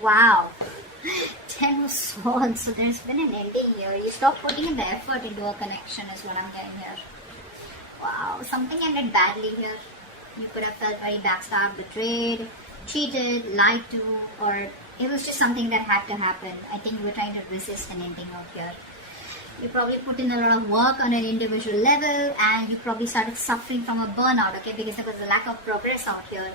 Wow. 10 of Swords. So there's been an ending here. You stop putting in the effort into a connection is what I'm getting here. Wow. Something ended badly here. You could have felt very backstabbed, betrayed, cheated, lied to, or it was just something that had to happen. I think you were trying to resist an ending out here. You probably put in a lot of work on an individual level and you probably started suffering from a burnout, okay, because there was a lack of progress out here.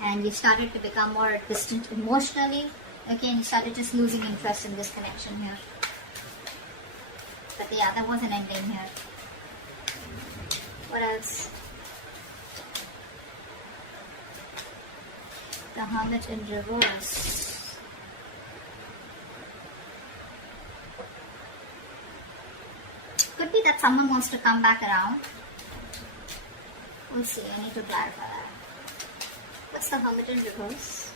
And you started to become more distant emotionally, okay, and you started just losing interest in this connection here. But yeah, there was an ending here. What else? The Hermit in reverse. Could be that someone wants to come back around. We'll see. I need to clarify that. What's the Hermit in reverse?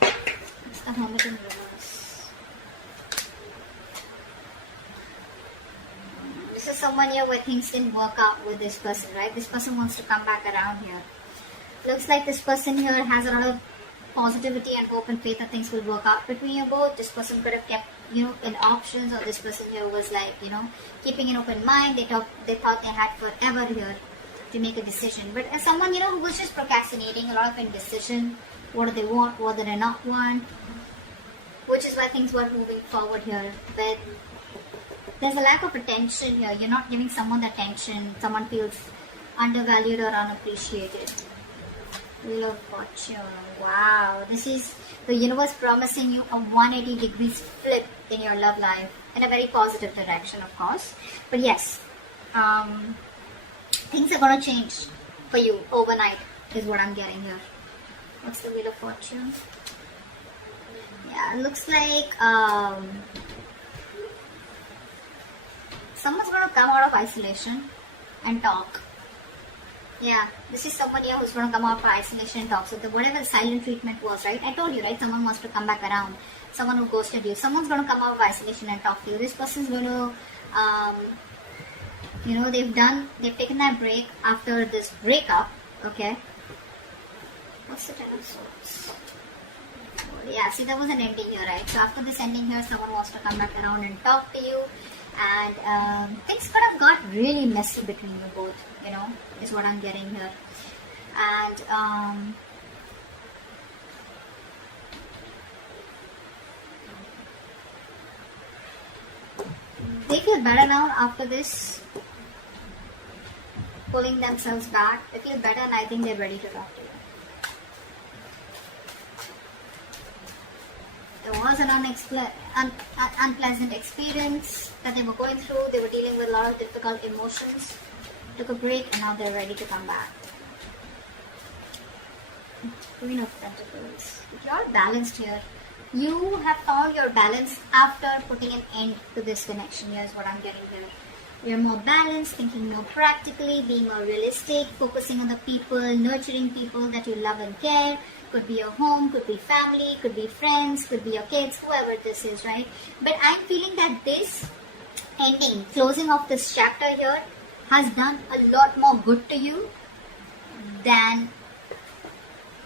What's the Hermit in reverse? This is someone here where things didn't work out with this person, right? This person wants to come back around here. Looks like this person here has a lot of positivity and hope and faith that things will work out between you both. This person could have kept, in options, or this person here was like, keeping an open mind. They thought they had forever here to make a decision. But as someone, who was just procrastinating, a lot of indecision. What do they want? What do they not want? Which is why things were moving forward here. But there's a lack of attention here. You're not giving someone the attention. Someone feels undervalued or unappreciated. Wheel of Fortune. Wow. This is the universe promising you a 180 degrees flip in your love life. In a very positive direction, of course. But yes, things are going to change for you overnight is what I'm getting here. What's the Wheel of Fortune? Yeah, it looks like someone's going to come out of isolation and talk. Yeah, this is someone here who's going to come out for isolation and talk. So whatever the silent treatment was, right? I told you, right? Someone wants to come back around. Someone who ghosted you. Someone's going to come out of isolation and talk to you. This person's going to, they've taken that break after this breakup. Okay. What's the Ten of Swords? Oh, yeah, see, there was an ending here, right? So after this ending here, someone wants to come back around and talk to you. And things could have got really messy between you both, is what I'm getting here. And they feel better now after this, pulling themselves back. They feel better and I think they're ready to talk to you. There was an unpleasant experience that they were going through. They were dealing with a lot of difficult emotions. Took a break and now they're ready to come back. Queen of Pentacles. You're balanced here. You have found your balance after putting an end to this connection. Here's what I'm getting here. You're more balanced, thinking more practically, being more realistic, focusing on the people, nurturing people that you love and care. Could be your home, could be family, could be friends, could be your kids, whoever this is, right? But I'm feeling that this ending, closing of this chapter here, has done a lot more good to you than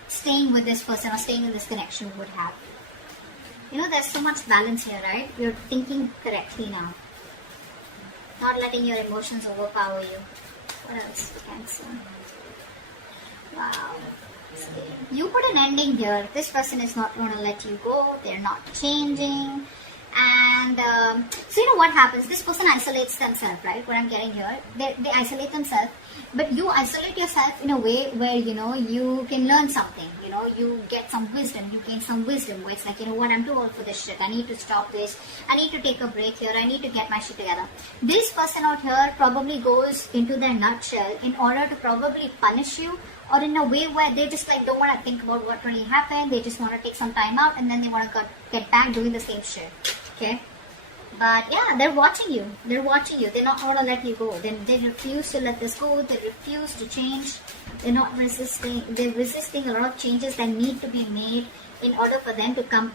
staying with this person or staying in this connection would have. There's so much balance here, right? You're thinking correctly now. Not letting your emotions overpower you. What else? Cancer. Wow. You put an ending here. This person is not going to let you go. They're not changing. And so what happens? This person isolates themselves, right? What I'm getting here. They isolate themselves. But you isolate yourself in a way where, you can learn something. You get some wisdom. You gain some wisdom where it's like, what, I'm too old for this shit. I need to stop this. I need to take a break here. I need to get my shit together. This person out here probably goes into their nutshell in order to probably punish you, or in a way where they just don't want to think about what really happened. They just want to take some time out and then they want to get back doing the same shit. Okay? But yeah, they're watching you. They're watching you. They're not going to let you go. They refuse to let this go. They refuse to change. They're not resisting. They're resisting a lot of changes that need to be made in order for them to come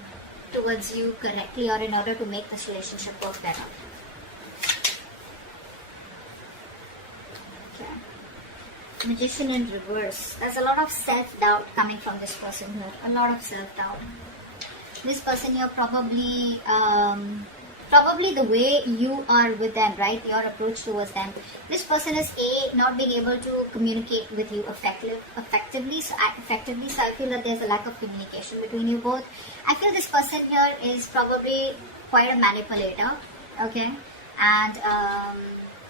towards you correctly, or in order to make this relationship work better. Okay. Magician in reverse. There's a lot of self-doubt coming from this person here. A lot of self-doubt. This person here probably the way you are with them, right? Your approach towards them. This person is not being able to communicate with you effectively. So I feel that there's a lack of communication between you both. I feel this person here is probably quite a manipulator, okay? And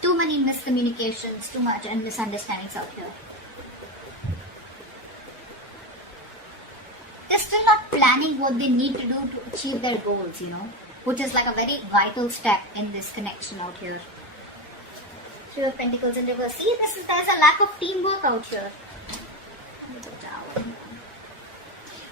too many miscommunications, too much and misunderstandings out here. They're still not planning what they need to do to achieve their goals, you know, which is like a very vital step in this connection out here. Three of Pentacles in reverse. See, there's a lack of teamwork out here.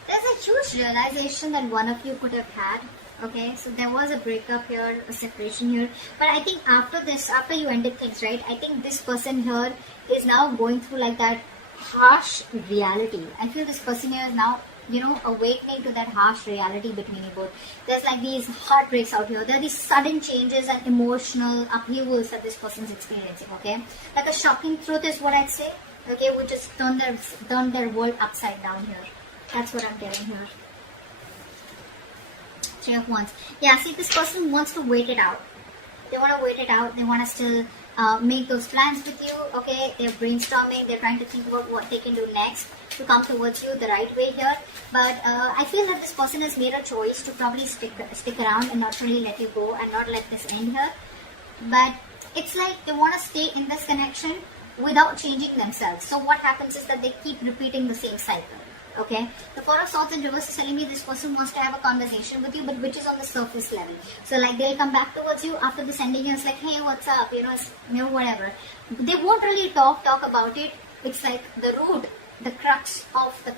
There's a huge realization that one of you could have had. Okay, so there was a breakup here, a separation here. But I think after this, after you ended things, right, I think this person here is now going through like that harsh reality. I feel this person here is now, you know, awakening to that harsh reality between you both. There's like these heartbreaks out here. There are these sudden changes and emotional upheavals that this person's experiencing, okay? Like a shocking truth is what I'd say, okay, which has turned their world upside down here. That's what I'm getting here. Three of Wands. Yeah, see, this person wants to wait it out. They want to wait it out. They want to still make those plans with you. Okay, they're brainstorming. They're trying to think about what they can do next to come towards you the right way here. But I feel that this person has made a choice to probably stick around and not really let you go and not let this end here. But it's like they want to stay in this connection without changing themselves. So what happens is that they keep repeating the same cycle. Okay, the Four of Swords in reverse is telling me this person wants to have a conversation with you, but which is on the surface level. So like they'll come back towards you after the sending you, it's like, hey, what's up, you know, whatever. They won't really talk about it. It's like the root, the crux of the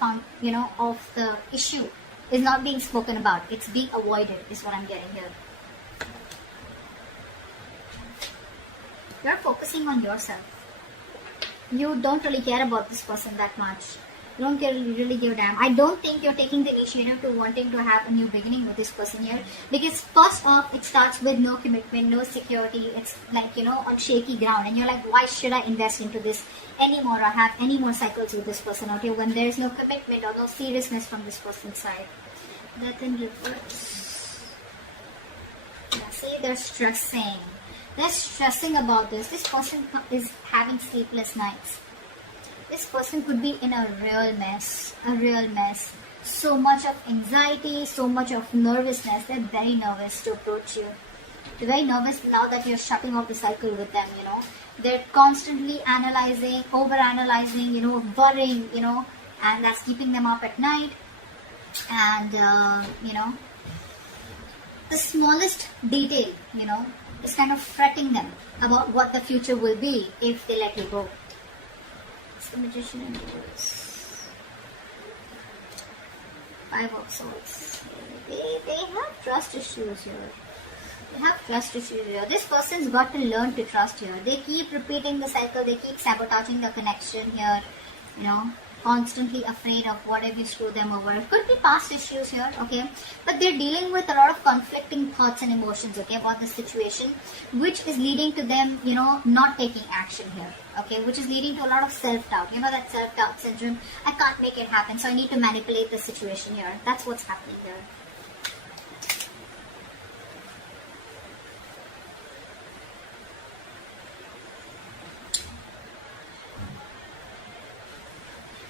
of the issue is not being spoken about. It's being avoided is what I'm getting here. You're focusing on yourself. You don't really care about this person that much. You don't really give a damn. I don't think you're taking the initiative to wanting to have a new beginning with this person here. Because first off, it starts with no commitment, no security. It's like, you know, on shaky ground. And you're like, why should I invest into this anymore or have any more cycles with this person out here when there's no commitment or no seriousness from this person's side? Death in reverse. Yeah, see, they're stressing. They're stressing about this. This person is having sleepless nights. This person could be in a real mess. So much of anxiety, so much of nervousness. They're very nervous to approach you. They're very nervous now that you're shutting off the cycle with them, you know. They're constantly analyzing, over-analyzing, you know, worrying, you know, and that's keeping them up at night. And, you know, the smallest detail, you know, is kind of fretting them about what the future will be if they let you go. The Magician in reverse. Five of Swords. They have trust issues here. They have trust issues here. This person's got to learn to trust here. They keep repeating the cycle. They keep sabotaging the connection here. You know, constantly afraid of what if you screw them over. It could be past issues here, okay? But they're dealing with a lot of conflicting thoughts and emotions, okay, about this situation, which is leading to them, you know, not taking action here, okay? Which is leading to a lot of self-doubt. You know, that self-doubt syndrome. I can't make it happen, so I need to manipulate the situation here. That's what's happening here.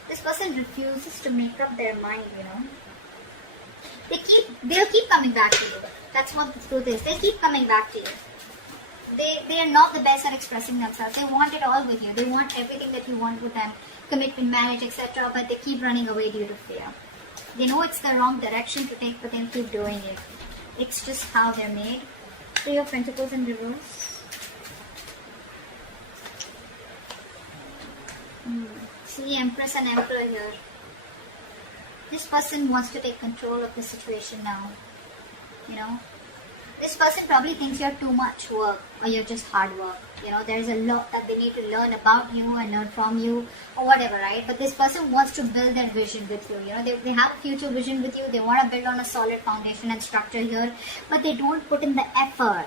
This person refuses to make up their mind, you know. They'll keep coming back to you. That's what the truth is. They keep coming back to you. They are not the best at expressing themselves. They want it all with you. They want everything that you want with them. Commitment, marriage, etc. But they keep running away due to fear. They know it's the wrong direction to take, but they'll keep doing it. It's just how they're made. Three of Pentacles in reverse. See, Empress and Emperor here. This person wants to take control of the situation now. You know, this person probably thinks you're too much work or you're just hard work. You know, there's a lot that they need to learn about you and learn from you or whatever, right? But this person wants to build their vision with you. You know, they have a future vision with you. They want to build on a solid foundation and structure here, but they don't put in the effort.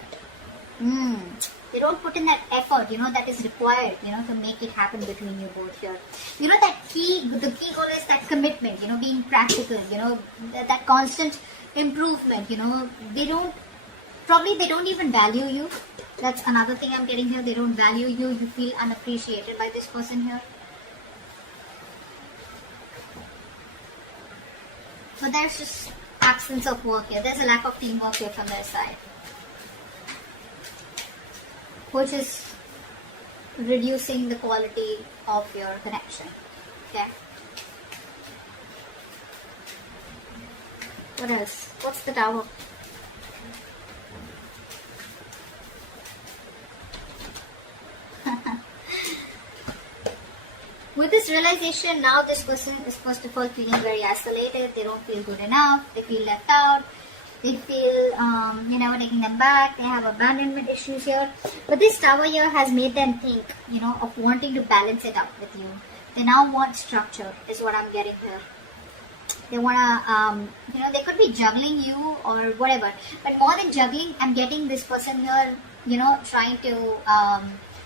They don't put in that effort, that is required, to make it happen between you both here. The key goal is that commitment, being practical, that constant improvement, they don't even value you. That's another thing I'm getting here. They don't value you. You feel unappreciated by this person here. But there's just absence of work here. There's a lack of teamwork here from their side, which is reducing the quality of your connection. Okay. What else? What's the Tower? With this realization, now this person is first of all feeling very isolated. They don't feel good enough. They feel left out. They feel you're never taking them back. They have abandonment issues here. But this Tower here has made them think, of wanting to balance it up with you. They now want structure, is what I'm getting here. They want to, they could be juggling you or whatever. But more than juggling, I'm getting this person here, trying to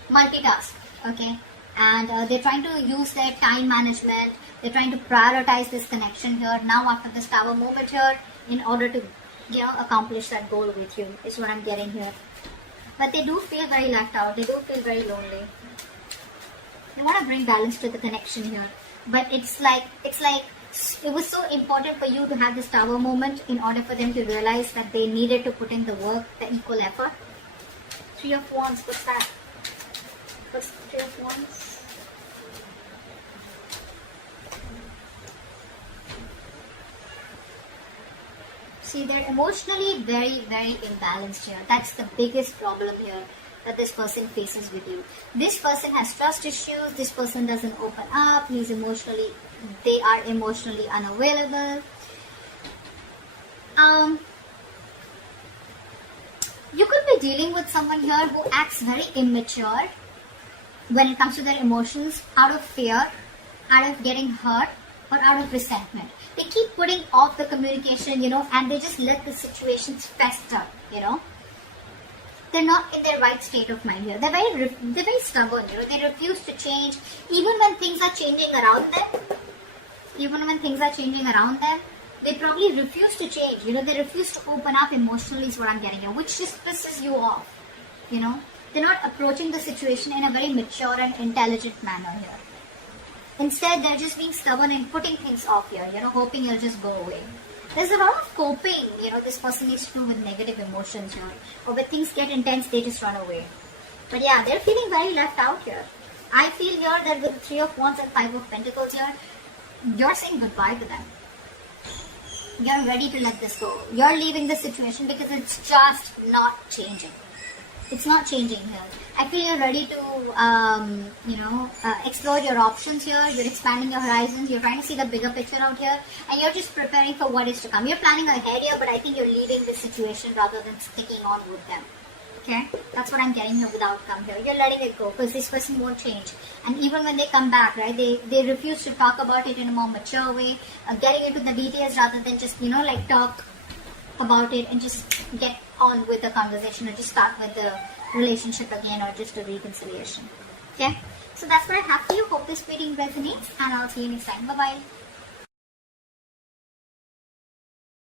multitask, okay? And they're trying to use their time management. They're trying to prioritize this connection here now after this Tower moment here in order to, accomplish that goal with you, is what I'm getting here. But they do feel very left out. They do feel very lonely. They want to bring balance to the connection here. But it's like it was so important for you to have this Tower moment in order for them to realize that they needed to put in the work, the equal effort. 3 of Wands, what's that? What's 3 of Wands? See, they're emotionally very, very imbalanced here. That's the biggest problem here that this person faces with you. This person has trust issues. This person doesn't open up. They are emotionally unavailable. You could be dealing with someone here who acts very immature when it comes to their emotions, out of fear, out of getting hurt, or out of resentment. They keep putting off the communication, and they just let the situations fester, They're not in their right state of mind here. They're very stubborn, They refuse to change, even when things are changing around them. They probably refuse to change. They refuse to open up emotionally, is what I'm getting here, which just pisses you off. They're not approaching the situation in a very mature and intelligent manner here. Instead, they're just being stubborn and putting things off here, hoping you'll just go away. There's a lot of coping, this person needs to do with negative emotions here. Or when things get intense, they just run away. But yeah, they're feeling very left out here. I feel here that with 3 of Wands and 5 of Pentacles here, you're saying goodbye to them. You're ready to let this go. You're leaving the situation because it's just not changing. It's not changing here. I feel you're ready to, explore your options here. You're expanding your horizons. You're trying to see the bigger picture out here. And you're just preparing for what is to come. You're planning ahead here, but I think you're leaving this situation rather than sticking on with them. Okay? That's what I'm getting here with outcome here. You're letting it go because this person won't change. And even when they come back, right, they refuse to talk about it in a more mature way, getting into the details rather than just, talk about it and just get on with the conversation or just start with the relationship again or just a reconciliation. Okay? So that's what I have for you. Hope this reading resonates and I'll see you next time. Bye-bye.